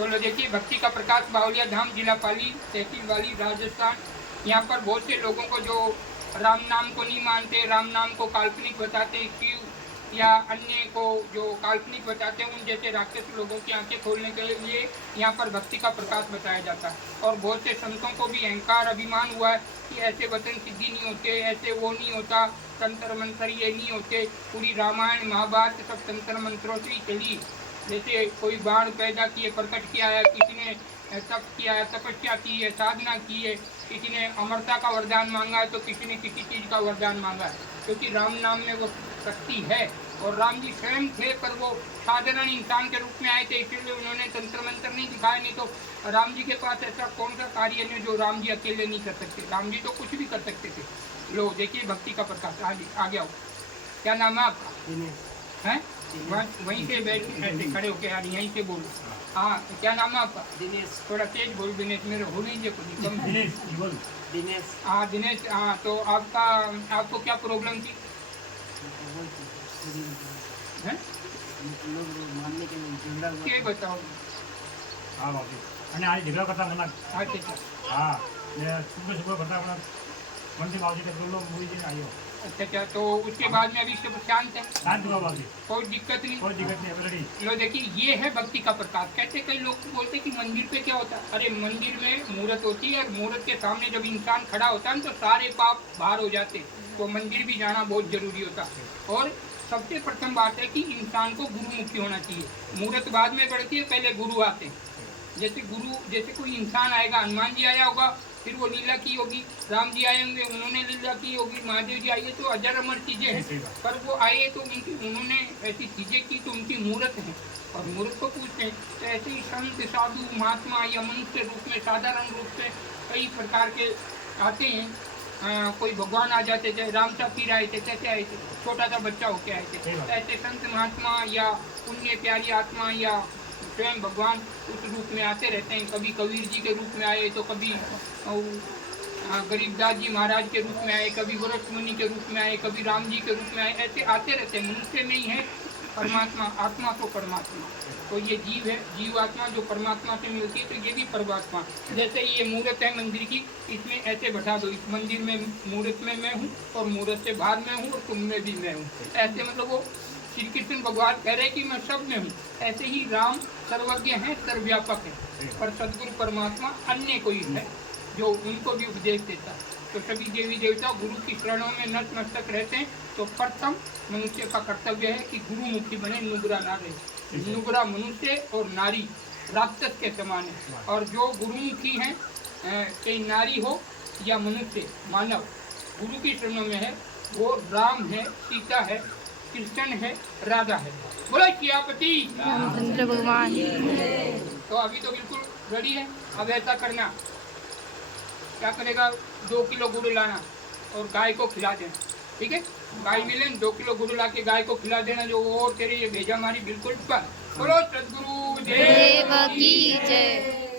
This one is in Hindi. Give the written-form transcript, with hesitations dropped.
तो देखिए भक्ति का प्रकाश बावलिया धाम, जिला पाली, तहसील वाली, राजस्थान। यहाँ पर बहुत से लोगों को जो राम नाम को नहीं मानते, राम नाम को काल्पनिक बताते, शिव या अन्य को जो काल्पनिक बताते हैं, उन जैसे राक्षस लोगों की आंखें खोलने के लिए यहाँ पर भक्ति का प्रकाश बताया जाता है। और बहुत से संतों को भी अहंकार अभिमान हुआ है कि ऐसे वचन सिद्धि नहीं होते, ऐसे वो नहीं होता, तंत्र मंत्र ये नहीं होते। पूरी रामायण महाभारत सब तंत्र मंत्रों से ही चली। जैसे कोई बाण पैदा किए, प्रकट किया है, किसी ने तप किया है, तपस्या की है, साधना की है, किसी ने अमरता का वरदान मांगा है, तो किसी ने किसी चीज़ का वरदान मांगा है, क्योंकि राम नाम में वो शक्ति है। और राम जी स्वयं थे, पर वो साधारण इंसान के रूप में आए थे, इसलिए उन्होंने तंत्र मंत्र नहीं दिखाया। नहीं तो राम जी के पास ऐसा कौन सा कार्य है जो राम जी अकेले नहीं कर सकते। राम जी तो कुछ भी कर सकते थे। लो देखिए भक्ति का प्रकाश। आगे आओ। क्या नाम है आपका? हैं? वहीं से बैठ ऐसे खड़े होके यार यहीं से बोलो। हाँ, क्या नाम है आपका? दिनेश। थोड़ा तेज बोल। दिनेश मेरे हो नहीं जे कुछ कम। दिनेश। हाँ दिनेश। हाँ, तो आपको क्या प्रॉब्लम थी? हैं? क्या बताओ? हाँ बाबू, અને આ ઝઘડા કરતા મને अच्छा હા ને સુબહ કરતા આપણે મંદી બાબજી તક બોલો મૂવી જઈને આવ્યો अच्छा। तो उसके बाद में अभी सब शांत है, શાંત हुआ बाबजी, कोई दिक्कत नहीं। कोई दिक्कत नहीं, रेडी। लो देखिए, ये है भक्ति का प्रकाश। कहते कई लोग बोलते कि मंदिर पे क्या होता है? अरे मंदिर में मूर्त होती है, और मूर्त के सामने जब इंसान खड़ा होता है तो सारे पाप बाहर हो जाते। तो मंदिर भी जाना बहुत जरूरी होता है। और सबसे प्रथम बात है कि इंसान को गुरुमुखी होना चाहिए। मूर्त बाद में बढ़ती है, पहले गुरु आते हैं। जैसे कोई इंसान आएगा, हनुमान जी आया होगा, फिर वो लीला की होगी, राम जी आए होंगे, उन्होंने लीला की होगी, महादेव जी आए, तो अजर अमर चीजें हैं। पर वो आए तो उन्होंने ऐसी चीजें की तो उनकी मूर्त है, और मूर्त को पूछते हैं। तो ऐसे ही संत, साधु, महात्मा या मनुष्य रूप में, साधारण रूप से कई प्रकार के आते हैं। कोई भगवान आ जाते थे, राम साहब पीर आए थे, कैसे आए थे? छोटा सा बच्चा होके आए थे। तो ऐसे संत महात्मा या पुण्य प्यारी आत्मा या स्वयं भगवान उस रूप में आते रहते हैं। कभी कबीर जी के रूप में आए, तो कभी गरीबदास जी महाराज के रूप में आए, कभी वरस मुनि के रूप में आए, कभी राम जी के रूप में आए। ऐसे आते रहते हैं। मनुष्य में ही है परमात्मा, आत्मा तो परमात्मा। तो ये जीव है, जीव आत्मा जो परमात्मा से मिलती है, तो ये भी परमात्मा। जैसे ये मूर्त है मंदिर की, इसमें ऐसे बैठा दो, इस मंदिर में मूर्त में मैं हूँ, और मूर्त से बाहर मैं हूँ, और तुम में भी मैं हूँ। ऐसे मतलब वो श्री कृष्ण भगवान कह रहे कि मैं सब में हूँ। ऐसे ही राम सर्वज्ञ है, सर्वव्यापक है, पर सदगुरु परमात्मा अन्य कोई है जो उनको भी उपदेश देता है। तो सभी देवी देवता गुरु की शरणों में नतमस्तक रहते हैं। तो प्रथम मनुष्य का कर्तव्य है कि गुरुमुखी बने, नुगरा ना रहे। नुगरा मनुष्य और नारी राक्षस के समान है। और जो गुरुमुखी हैं, चाहे नारी हो या मनुष्य मानव, गुरु की शरणों में है, वो राम है, सीता है, कृष्ण है, राधा है। बोलो सियापति रामचंद्र भगवान। तो अभी तो बिल्कुल रेडी है। अब ऐसा करना, क्या करेगा? 2 किलो गुड़ लाना और गाय को खिला देना। ठीक है? गाय मिले 2 किलो गुड़ ला के गाय को खिला देना। जो वो तेरी ये भेजा मारी बिल्कुल पर। बोलो सदगुरु देव की जय।